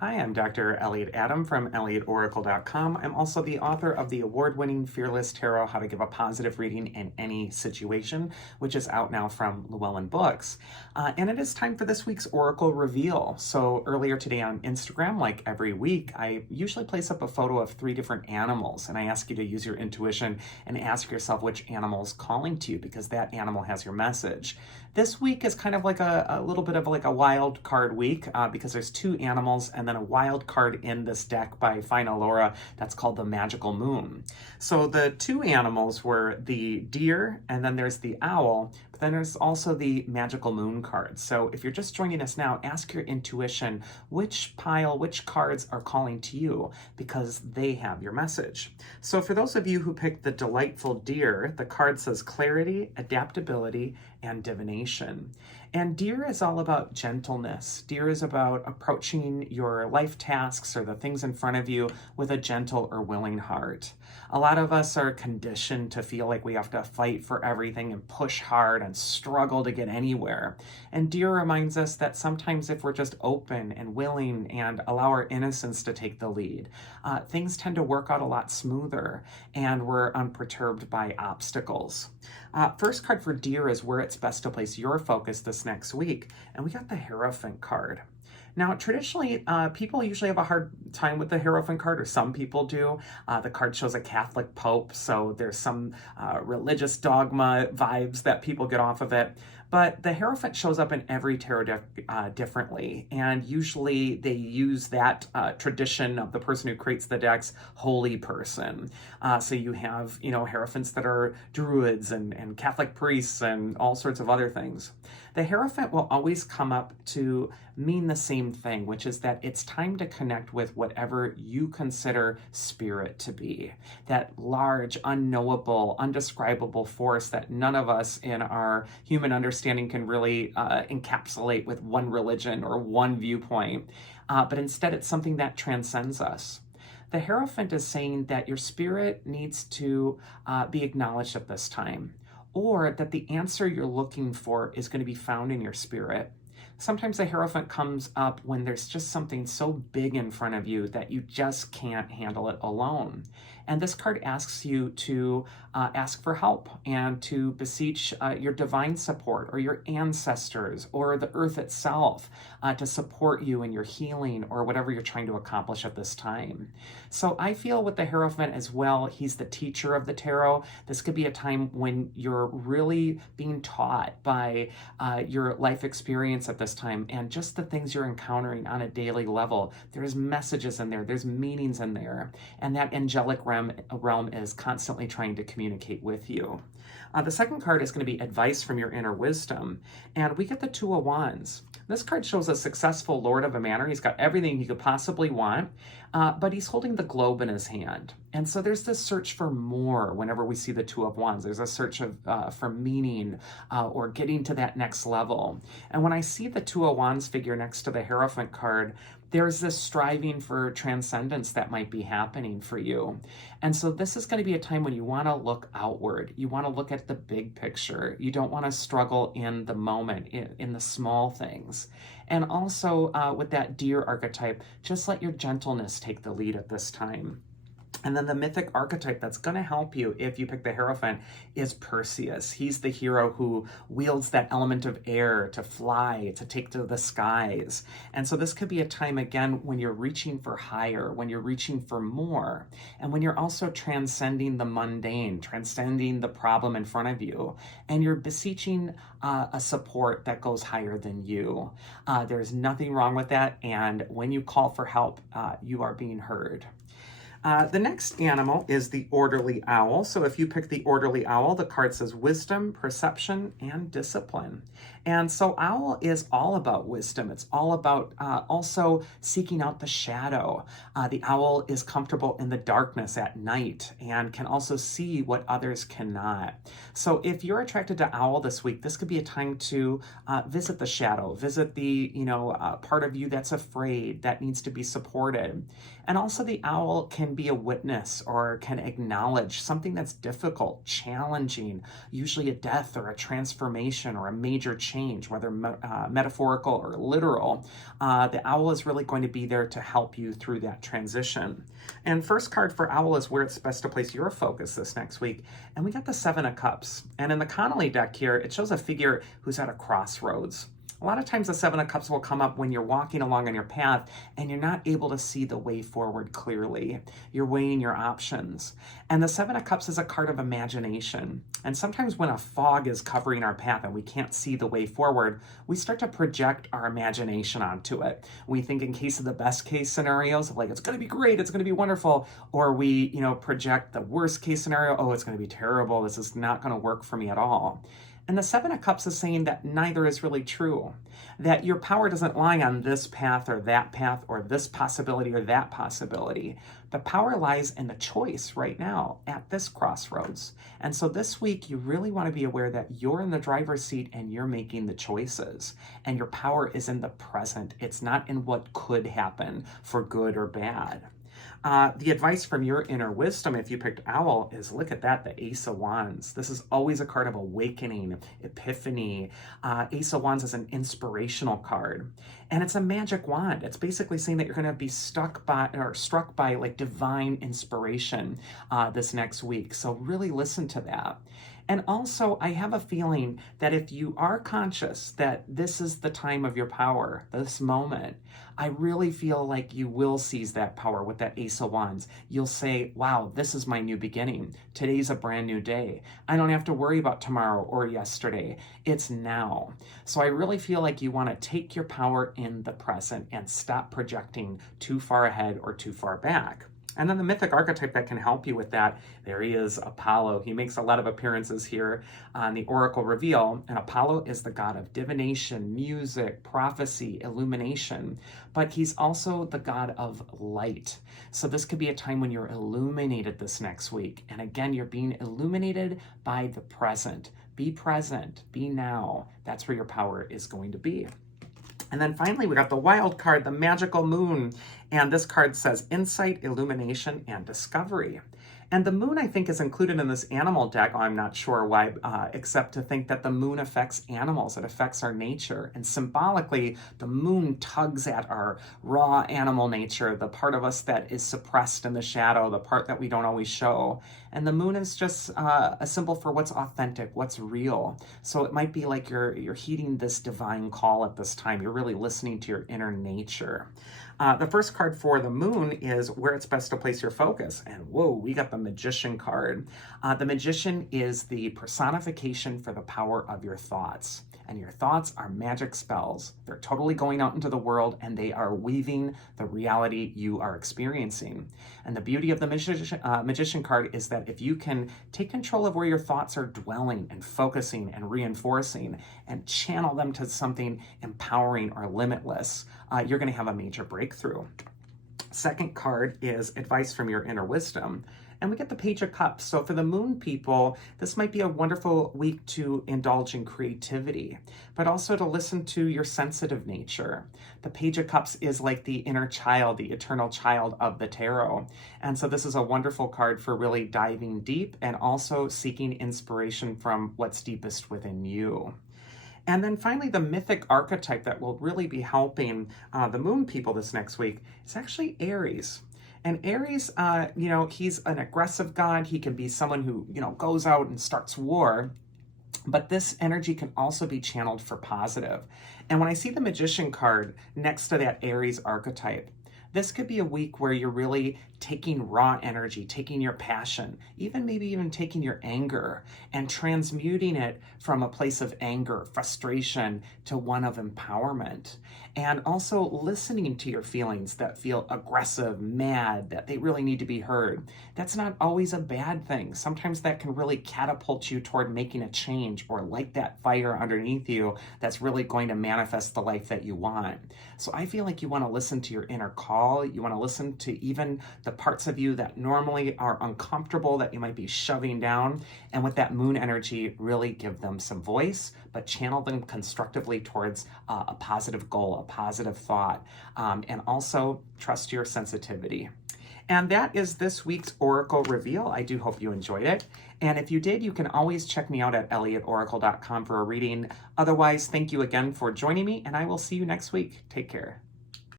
Hi, I'm Dr. Elliot Adam from ElliotOracle.com. I'm also the author of the award-winning Fearless Tarot, How to Give a Positive Reading in Any Situation, which is out now from Llewellyn Books. And it is time for this week's Oracle Reveal. So earlier today on Instagram, like every week, I usually place up a photo of 3 different animals, and I ask you to use your intuition and ask yourself which animal is calling to you, because that animal has your message. This week is kind of like a little bit of like a wild card week because there's 2 animals and then a wild card in this deck by Faina Lorah that's called the Magical Moon. So the 2 animals were the deer, and then there's the owl, but then there's also the Magical Moon card. So if you're just joining us now, ask your intuition which cards are calling to you, because they have your message. So for those of you who picked the delightful deer, the card says clarity, adaptability, and divination. And deer is all about gentleness. Deer is about approaching your life tasks or the things in front of you with a gentle or willing heart. A lot of us are conditioned to feel like we have to fight for everything and push hard and struggle to get anywhere. And deer reminds us that sometimes if we're just open and willing and allow our innocence to take the lead, things tend to work out a lot smoother and we're unperturbed by obstacles. First card for deer is where it's best to place your focus this next week. And we got the Hierophant card. Now, traditionally, people usually have a hard time with the Hierophant card, or some people do. The card shows a Catholic Pope, so there's some religious dogma vibes that people get off of it. But the Hierophant shows up in every tarot deck differently, and usually they use that tradition of the person who creates the decks, holy person. So you have, Hierophants that are druids and Catholic priests and all sorts of other things. The Hierophant will always come up to mean the same thing, which is that it's time to connect with whatever you consider spirit to be. That large, unknowable, undescribable force that none of us in our human understanding can really encapsulate with one religion or one viewpoint. But instead, it's something that transcends us. The Hierophant is saying that your spirit needs to be acknowledged at this time, or that the answer you're looking for is going to be found in your spirit. Sometimes the Hierophant comes up when there's just something so big in front of you that you just can't handle it alone. And this card asks you to ask for help and to beseech your divine support or your ancestors or the earth itself to support you in your healing or whatever you're trying to accomplish at this time. So I feel with the Hierophant as well, he's the teacher of the tarot. This could be a time when you're really being taught by your life experience at this time and just the things you're encountering on a daily level. There's messages in there, there's meanings in there, and that angelic realm is constantly trying to communicate with you. The second card is going to be advice from your inner wisdom, and we get the Two of Wands. This card shows a successful lord of a manor. He's got everything he could possibly want, but he's holding the globe in his hand. And so there's this search for more whenever we see the Two of Wands. There's a search for meaning or getting to that next level. And when I see the Two of Wands figure next to the Hierophant card, there's this striving for transcendence that might be happening for you. And so this is going to be a time when you want to look outward. You want to look at the big picture. You don't want to struggle in the moment, in the small things. And also with that deer archetype, just let your gentleness take the lead at this time. And then the mythic archetype that's going to help you if you pick the Hierophant is Perseus. He's the hero who wields that element of air to fly, to take to the skies. And so this could be a time, again, when you're reaching for higher, when you're reaching for more, and when you're also transcending the mundane, transcending the problem in front of you, and you're beseeching a support that goes higher than you. There's nothing wrong with that, and when you call for help, you are being heard. The next animal is the orderly owl. So if you pick the orderly owl, the card says wisdom, perception, and discipline. And so owl is all about wisdom. It's all about also seeking out the shadow. The owl is comfortable in the darkness at night and can also see what others cannot. So if you're attracted to owl this week, this could be a time to visit the shadow, visit the part of you that's afraid, that needs to be supported. And also the owl can be a witness or can acknowledge something that's difficult, challenging, usually a death or a transformation or a major change, whether metaphorical or literal. The owl is really going to be there to help you through that transition. And first card for owl is where it's best to place your focus this next week. And we got the Seven of Cups. And in the Connlly deck here, it shows a figure who's at a crossroads. A lot of times the Seven of Cups will come up when you're walking along on your path and you're not able to see the way forward clearly. You're weighing your options. And the Seven of Cups is a card of imagination. And sometimes when a fog is covering our path and we can't see the way forward, we start to project our imagination onto it. We think in case of the best case scenarios, like it's going to be great, it's going to be wonderful, or we, project the worst case scenario, oh, it's going to be terrible, this is not going to work for me at all. And the Seven of Cups is saying that neither is really true, that your power doesn't lie on this path or this possibility or that possibility. The power lies in the choice right now at this crossroads. And so this week, you really want to be aware that you're in the driver's seat and you're making the choices. And your power is in the present. It's not in what could happen for good or bad. The advice from your inner wisdom, if you picked owl, is look at that, the Ace of Wands. This is always a card of awakening, epiphany. Ace of Wands is an inspirational card. And it's a magic wand. It's basically saying that you're going to be struck by like divine inspiration this next week. So really listen to that. And also, I have a feeling that if you are conscious that this is the time of your power, this moment, I really feel like you will seize that power with that Ace of Wands. You'll say, wow, this is my new beginning. Today's a brand new day. I don't have to worry about tomorrow or yesterday. It's now. So I really feel like you want to take your power in the present and stop projecting too far ahead or too far back. And then the mythic archetype that can help you with that, there he is, Apollo. He makes a lot of appearances here on the Oracle Reveal, and Apollo is the god of divination, music, prophecy, illumination, but he's also the god of light. So this could be a time when you're illuminated this next week. And again, you're being illuminated by the present. Be present, be now. That's where your power is going to be. And then finally, we got the wild card, the magical moon. And this card says insight, illumination, and discovery. And the moon, I think, is included in this animal deck. I'm not sure why, except to think that the moon affects animals. It affects our nature. And symbolically, the moon tugs at our raw animal nature, the part of us that is suppressed in the shadow, the part that we don't always show. And the moon is just a symbol for what's authentic, what's real. So it might be like you're heeding this divine call at this time. You're really listening to your inner nature. The first card for the moon is where it's best to place your focus. And whoa, we got the Magician card. The Magician is the personification for the power of your thoughts. And your thoughts are magic spells. They're totally going out into the world and they are weaving the reality you are experiencing. And the beauty of the Magician card is that if you can take control of where your thoughts are dwelling and focusing and reinforcing and channel them to something empowering or limitless, you're going to have a major breakthrough. Second card is advice from your inner wisdom. And we get the Page of Cups. So for the moon people, this might be a wonderful week to indulge in creativity, but also to listen to your sensitive nature. The Page of Cups is like the inner child, the eternal child of the tarot. And so this is a wonderful card for really diving deep and also seeking inspiration from what's deepest within you. And then finally, the mythic archetype that will really be helping the moon people this next week is actually Aries. And Aries, he's an aggressive god. He can be someone who, goes out and starts war. But this energy can also be channeled for positive. And when I see the Magician card next to that Aries archetype, this could be a week where you're really taking raw energy, taking your passion, maybe even taking your anger and transmuting it from a place of anger, frustration to one of empowerment. And also listening to your feelings that feel aggressive, mad, that they really need to be heard. That's not always a bad thing. Sometimes that can really catapult you toward making a change or light that fire underneath you that's really going to manifest the life that you want. So I feel like you want to listen to your inner call. You want to listen to even the parts of you that normally are uncomfortable, that you might be shoving down. And with that moon energy, really give them some voice, but channel them constructively towards a positive goal, a positive thought, and also trust your sensitivity. And that is this week's Oracle Reveal. I do hope you enjoyed it. And if you did, you can always check me out at elliotoracle.com for a reading. Otherwise, thank you again for joining me, and I will see you next week. Take care.